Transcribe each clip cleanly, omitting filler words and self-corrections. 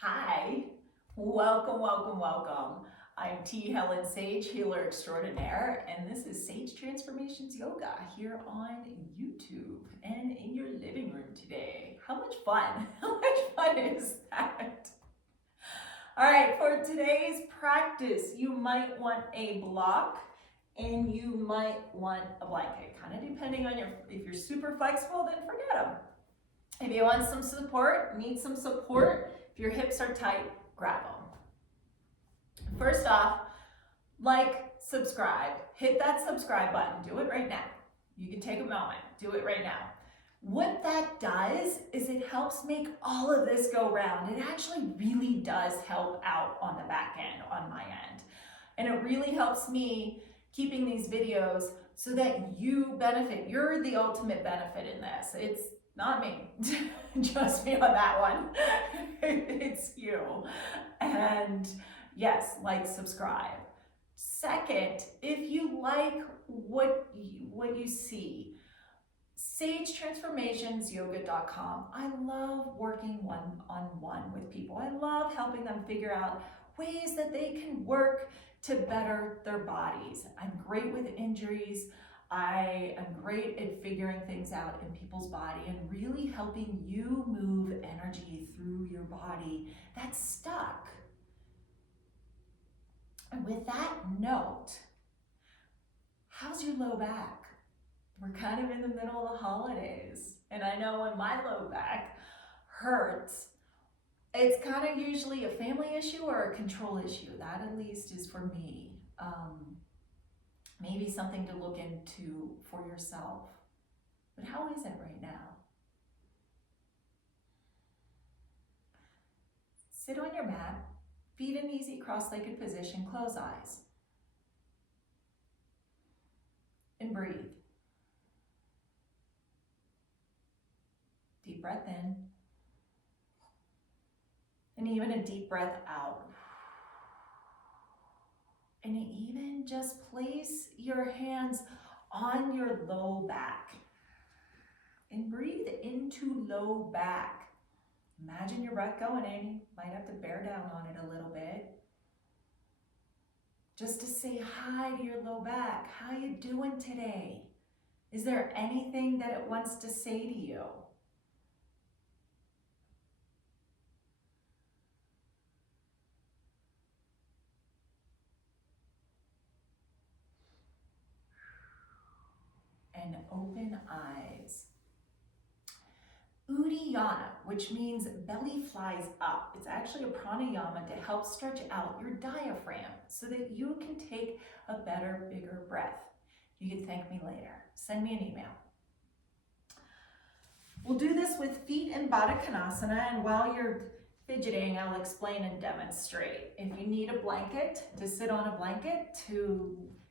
Hi, welcome, welcome, welcome. I'm T. Helen Sage, healer extraordinaire, and this is Sage Transformations Yoga here on YouTube and in your living room today. How much fun? How much fun is that? All right, for today's practice, you might want a block and you might want a blanket, kind of depending on if you're super flexible, then forget them. If you want some support, need some support, if your hips are tight, grab them. First off, like, subscribe, hit that subscribe button, do it right now. You can take a moment, do it right now. What that does is it helps make all of this go round. It actually really does help out on the back end, on my end. And it really helps me keeping these videos so that you benefit. You're the ultimate benefit in this. It's not me, just me on that one. It's you. And yes, like, subscribe. Second, if you like what you see, SageTransformationsYoga.com. I love working one-on-one with people. I love helping them figure out ways that they can work to better their bodies. I'm great with injuries. I am great at figuring things out in people's body and really helping you move energy through your body that's stuck. And with that note, how's your low back? We're kind of in the middle of the holidays, and I know when my low back hurts, it's kind of usually a family issue or a control issue. That at least is for me. Maybe something to look into for yourself. But how is it right now? Sit on your mat, feet in easy cross-legged position, close eyes, and breathe. Deep breath in, and even a deep breath out. And even just place your hands on your low back and breathe into low back. Imagine your breath going in. You might have to bear down on it a little bit. Just to say hi to your low back. How you doing today? Is there anything that it wants to say to you? And open eyes. Uddiyana, which means belly flies up. It's actually a pranayama to help stretch out your diaphragm so that you can take a better, bigger breath. You can thank me later. Send me an email. We'll do this with feet in Baddha Konasana, and while you're fidgeting, I'll explain and demonstrate. If you need a blanket, to sit on a blanket,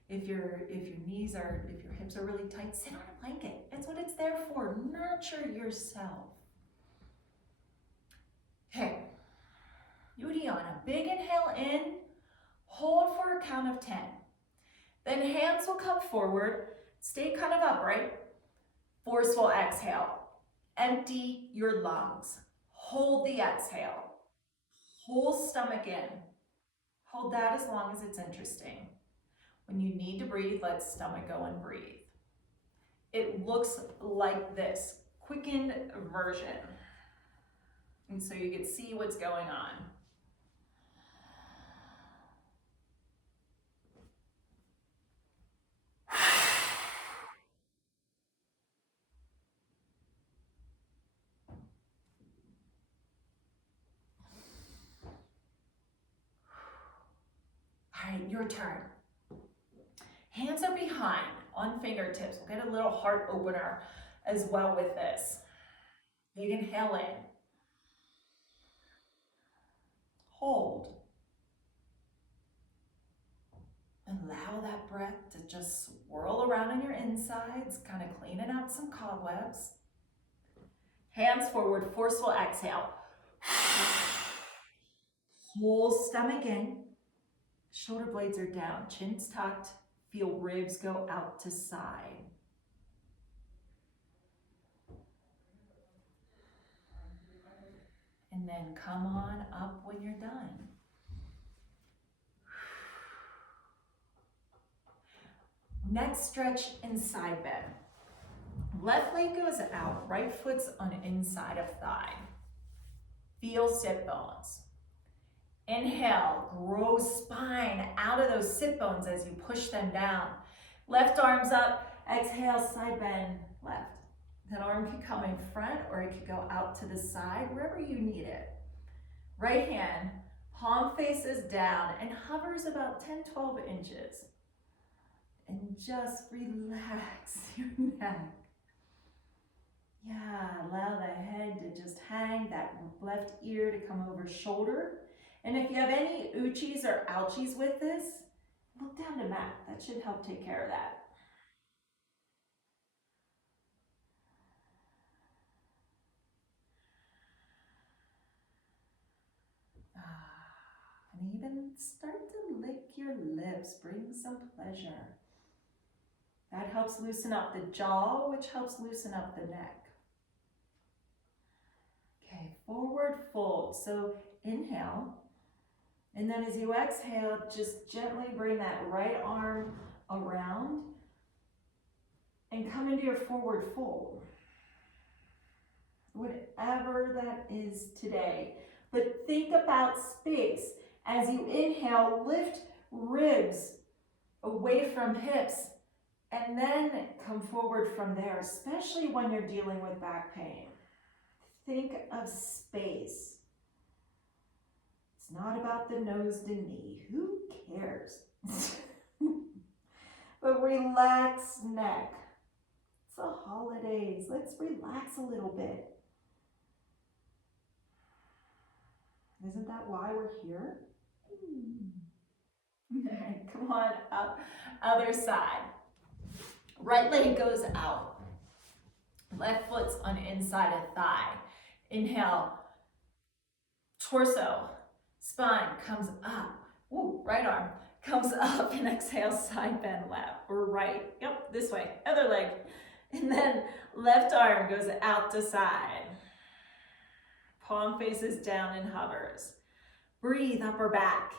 if your hips are really tight, sit on a blanket. That's what it's there for. Nurture yourself. Okay. Uddiyana. Big inhale in. Hold for a count of 10. Then hands will come forward. Stay kind of upright. Forceful exhale. Empty your lungs. Hold the exhale. Whole stomach in. Hold that as long as it's interesting. When you need to breathe, let stomach go and breathe. It looks like this, quickened version. And so you can see what's going on. All right, your turn. Hands are behind on fingertips. We'll get a little heart opener as well with this. Big inhale in. Hold. Allow that breath to just swirl around on your insides, kind of cleaning out some cobwebs. Hands forward, forceful exhale. Whole stomach in. Shoulder blades are down, chin's tucked. Feel ribs go out to side. And And then come on up when you're done. Next stretch in side bend. Left leg goes out, right foot's on inside of thigh. Feel sit bones. Inhale, grow spine out of those sit bones as you push them down. Left arm's up, exhale, side bend left. That arm could come in front or it could go out to the side, wherever you need it. Right hand, palm faces down and hovers about 10-12 inches. And just relax your neck. Yeah, allow the head to just hang, that left ear to come over shoulder. And if you have any uchis or ouchies with this, look down to mat. That should help take care of that. And even start to lick your lips, bring some pleasure. That helps loosen up the jaw, which helps loosen up the neck. Okay, forward fold. So inhale, and then as you exhale, just gently bring that right arm around and come into your forward fold. Whatever that is today. But think about space. As you inhale, lift ribs away from hips and then come forward from there, especially when you're dealing with back pain. Think of space. It's not about the nose to knee. Who cares? But relax neck. It's the holidays. Let's relax a little bit. Isn't that why we're here? All right, come on up. Other side. Right leg goes out. Left foot's on inside of thigh. Inhale. Torso, spine comes up. Ooh, right arm comes up, and exhale, side bend left or right. Yep, this way, other leg. And then left arm goes out to side. Palm faces down and hovers. Breathe upper back.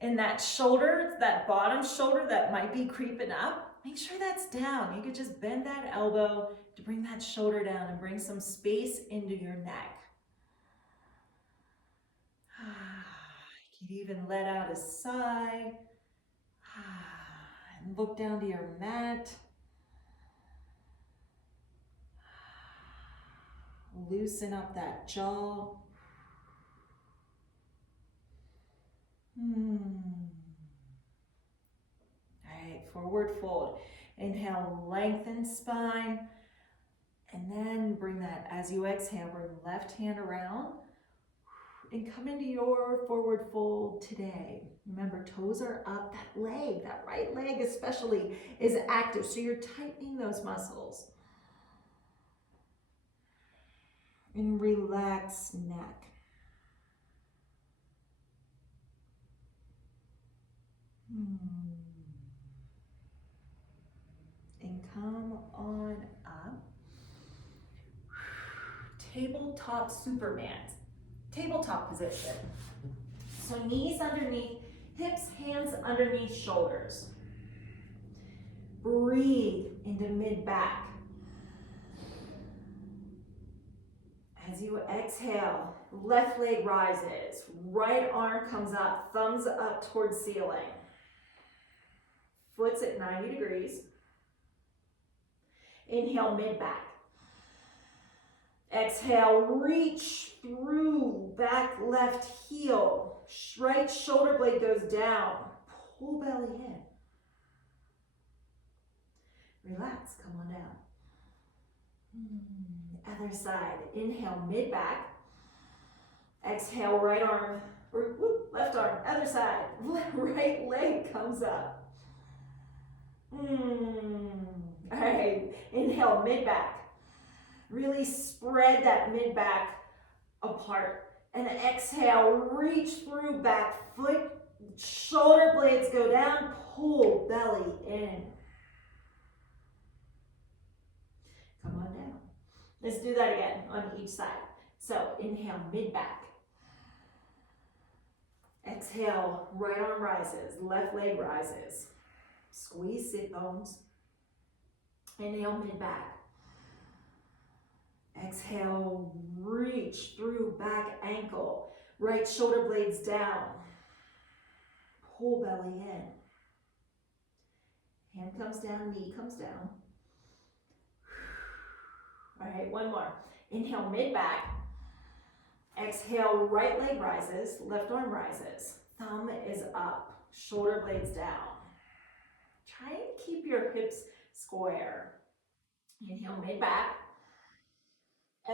And that shoulder, that bottom shoulder that might be creeping up, make sure that's down. You could just bend that elbow to bring that shoulder down and bring some space into your neck. You could even let out a sigh and look down to your mat. Loosen up that jaw. All right, forward fold. Inhale, lengthen spine. And then bring that, as you exhale, bring left hand around and come into your forward fold today. Remember, toes are up. That leg, that right leg especially, is active. So you're tightening those muscles. And relax neck. And come on up. Tabletop Superman. Tabletop position. So knees underneath, hips, hands underneath shoulders. Breathe into mid-back. As you exhale, left leg rises, right arm comes up, thumbs up towards ceiling. Foot's at 90 degrees. Inhale, mid-back. Exhale, reach through back left heel. Right shoulder blade goes down. Pull belly in. Relax, come on down. Other side. Inhale, mid-back. Exhale, right arm, or left arm, other side. Right leg comes up. All right, inhale, mid-back. Really spread that mid-back apart. And exhale, reach through back foot, shoulder blades go down, pull belly in. Come on down. Let's do that again on each side. So inhale, mid-back. Exhale, right arm rises, left leg rises. Squeeze sit bones. Inhale, mid-back. Exhale, reach through back ankle. Right shoulder blades down. Pull belly in. Hand comes down, knee comes down. All right, one more. Inhale, mid-back. Exhale, right leg rises, left arm rises. Thumb is up, shoulder blades down. Try and keep your hips square. Inhale, mid-back.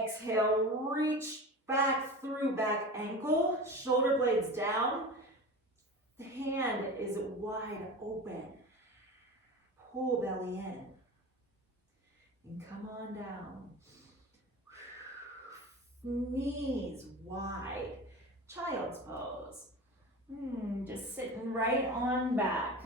Exhale, reach back through back ankle, shoulder blades down. The hand is wide open. Pull belly in. And come on down. Knees wide. Child's pose. Just sitting right on back.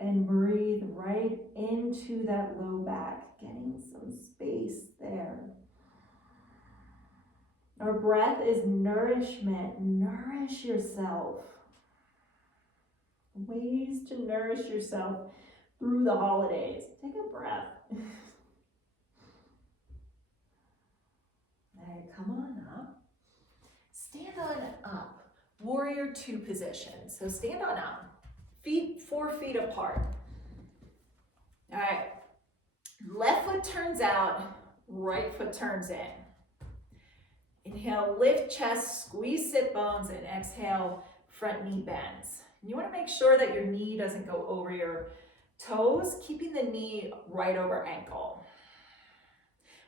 And breathe right into that low back, getting some space there. Our breath is nourishment. Nourish yourself. Ways to nourish yourself through the holidays. Take a breath. All right, come on up. Stand on up. Warrior two position. So stand on up. Feet 4 feet apart. All right. Left foot turns out, right foot turns in. Inhale, lift chest, squeeze sit bones, and exhale, front knee bends. You want to make sure that your knee doesn't go over your toes, keeping the knee right over ankle.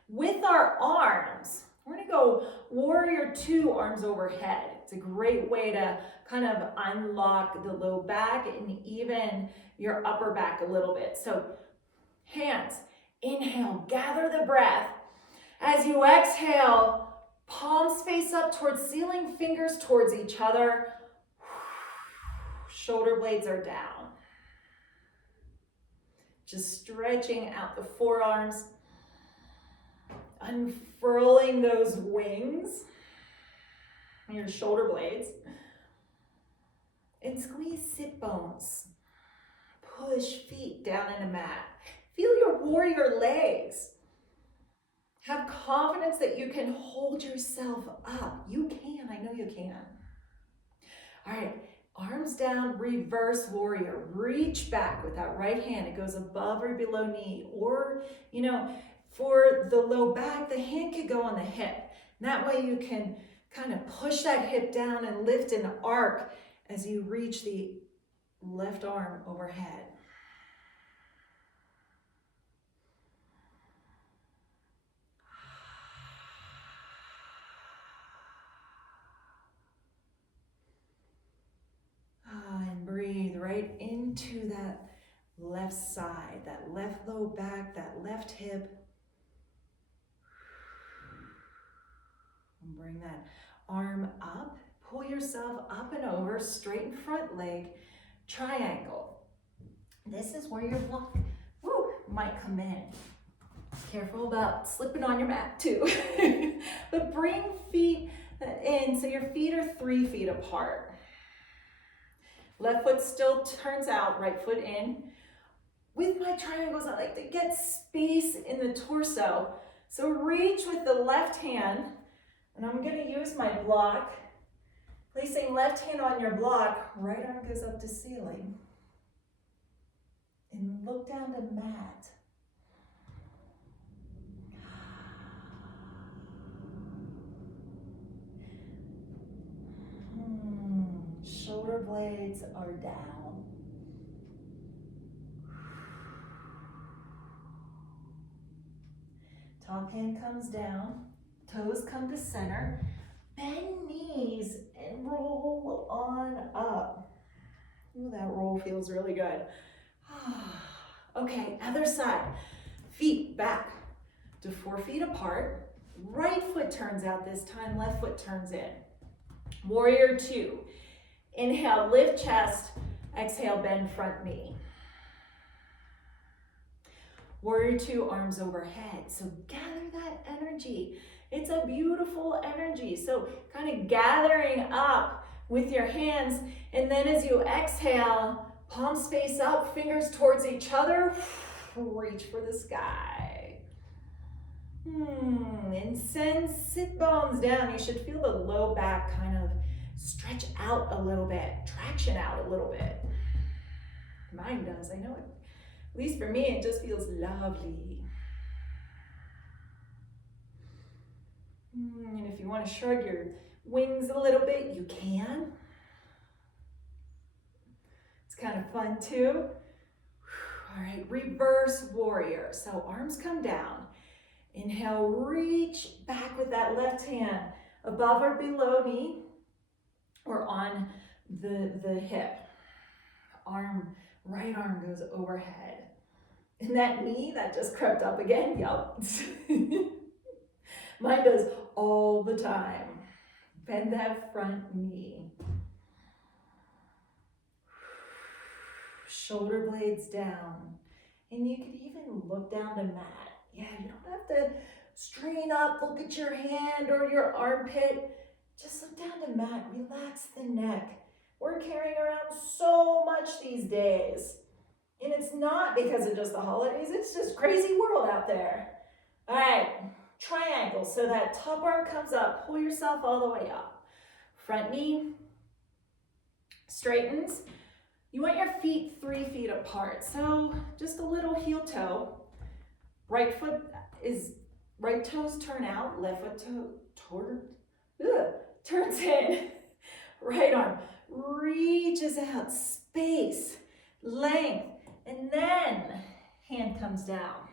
With our arms, we're going to go warrior two, arms overhead. It's a great way to kind of unlock the low back and even your upper back a little bit. So hands, inhale, gather the breath. As you exhale, palms face up towards ceiling, fingers towards each other. Shoulder blades are down. Just stretching out the forearms, unfurling those wings, your shoulder blades, and squeeze sit bones. Push feet down in a mat. Feel your warrior legs. Have confidence that you can hold yourself up. You can, I know you can. All right, arms down, reverse warrior. Reach back with that right hand. It goes above or below knee. Or, for the low back, the hand could go on the hip. And that way you can kind of push that hip down and lift an arc as you reach the left arm overhead. And breathe right into that left side, that left low back, that left hip. And bring that arm up. Pull yourself up and over, straighten front leg, triangle. This is where your block might come in. Careful about slipping on your mat too. But bring feet in so your feet are 3 feet apart. Left foot still turns out, right foot in. With my triangles, I like to get space in the torso. So reach with the left hand, and I'm going to use my block. Placing left hand on your block, right arm goes up to ceiling. And look down to mat. Shoulder blades are down. Top hand comes down, toes come to center. Bend knees and roll on up. Ooh, that roll feels really good. Okay, other side. Feet back to 4 feet apart. Right foot turns out this time, left foot turns in. Warrior two. Inhale, lift chest. Exhale, bend front knee. Warrior two, arms overhead. So gather that energy. It's a beautiful energy. So kind of gathering up with your hands, and then as you exhale, palms face up, fingers towards each other, reach for the sky. And send sit bones down. You should feel the low back kind of stretch out a little bit, traction out a little bit. Mine does, I know it. At least for me, it just feels lovely. And if you want to shrug your wings a little bit, you can. It's kind of fun too. All right, reverse warrior. So arms come down. Inhale, reach back with that left hand above or below knee or on the hip. Right arm goes overhead. And that knee that just crept up again, yup. Mine does all the time. Bend that front knee. Shoulder blades down. And you could even look down to mat. Yeah, you don't have to strain up, look at your hand or your armpit. Just look down to mat, relax the neck. We're carrying around so much these days. And it's not because of just the holidays, it's just crazy world out there. All right, triangle. So that top arm comes up, pull yourself all the way up. Front knee straightens. You want your feet 3 feet apart. So just a little heel toe. Right toes turn out, left foot turns in. Right arm reaches out, space, length, and then hand comes down,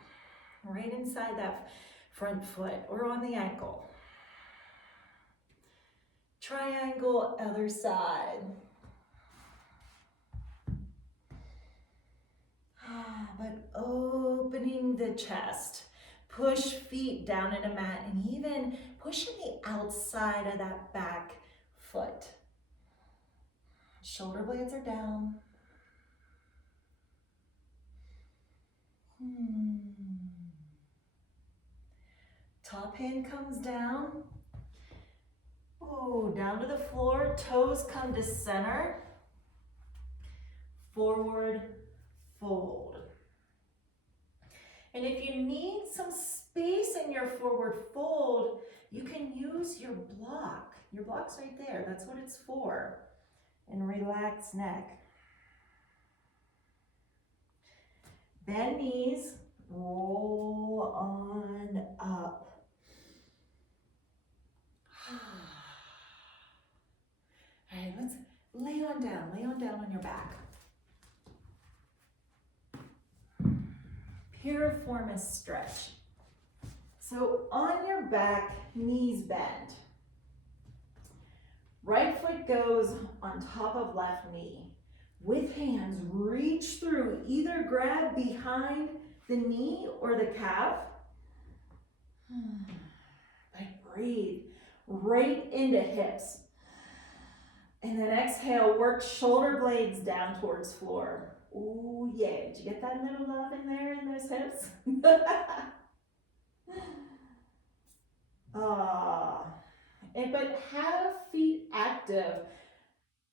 right inside that front foot or on the ankle. Triangle, other side. But opening the chest. Push feet down in a mat and even pushing the outside of that back foot. Shoulder blades are down. Top hand comes down. Oh, down to the floor. Toes come to center. Forward fold. And if you need some space in your forward fold, you can use your block. Your block's right there. That's what it's for. And relax neck. Bend knees, roll on up. All right, let's lay on down on your back. Piriformis stretch. So on your back, knees bend. Right foot goes on top of left knee. With hands, reach through, either grab behind the knee or the calf. Breathe right into hips. And then exhale, work shoulder blades down towards floor. Oh yeah, did you get that little love in there in those hips? But have feet active.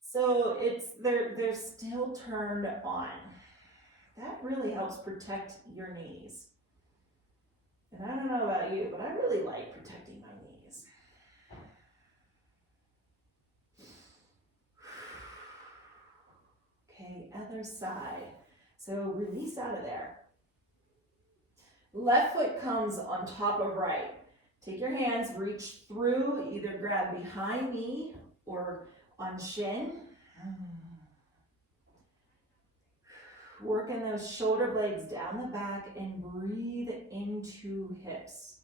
So they're still turned on. That really helps protect your knees. And I don't know about you, but I really like protecting my knees. Okay, other side. So release out of there. Left foot comes on top of right. Take your hands, reach through, either grab behind knee or on shin. Working those shoulder blades down the back and breathe into hips.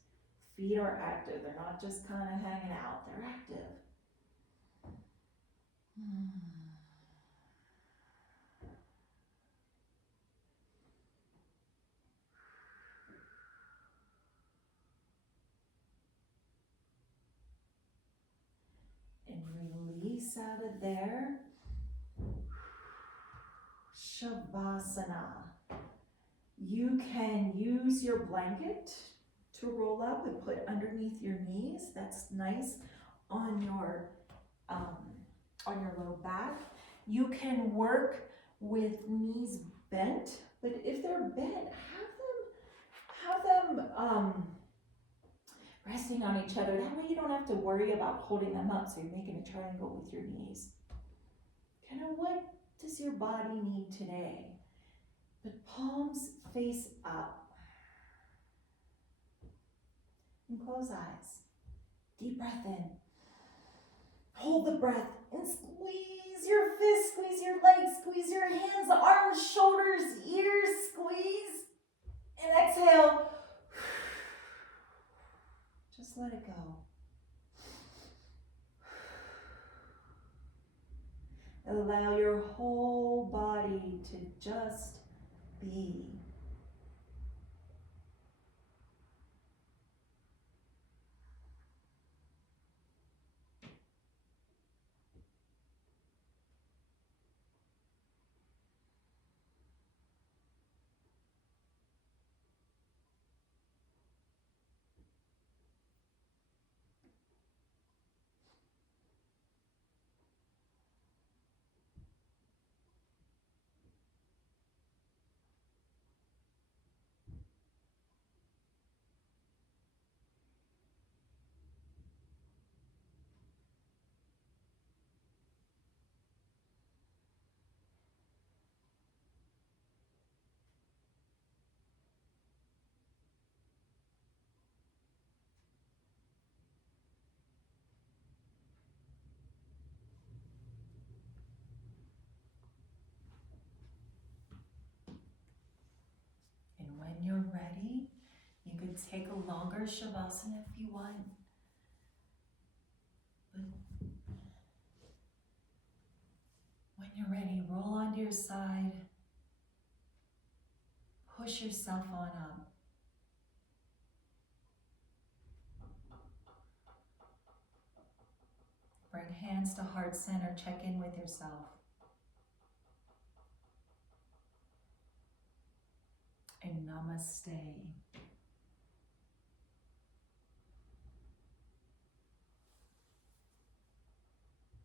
Feet are active. They're not just kind of hanging out. They're active. And release out of there. Shavasana. You can use your blanket to roll up and put underneath your knees. That's nice on your low back. You can work with knees bent, but if they're bent, have them resting on each other. That way you don't have to worry about holding them up, so you're making a triangle with your knees. Kind of what does your body need today? But palms face up. And close eyes. Deep breath in. Hold the breath and squeeze your fists, squeeze your legs, squeeze your hands, arms, shoulders, ears, squeeze. And exhale. Just let it go. Allow your whole body to just be. And when you're ready, you could take a longer shavasana if you want. But when you're ready, roll onto your side. Push yourself on up. Bring hands to heart center. Check in with yourself. And namaste.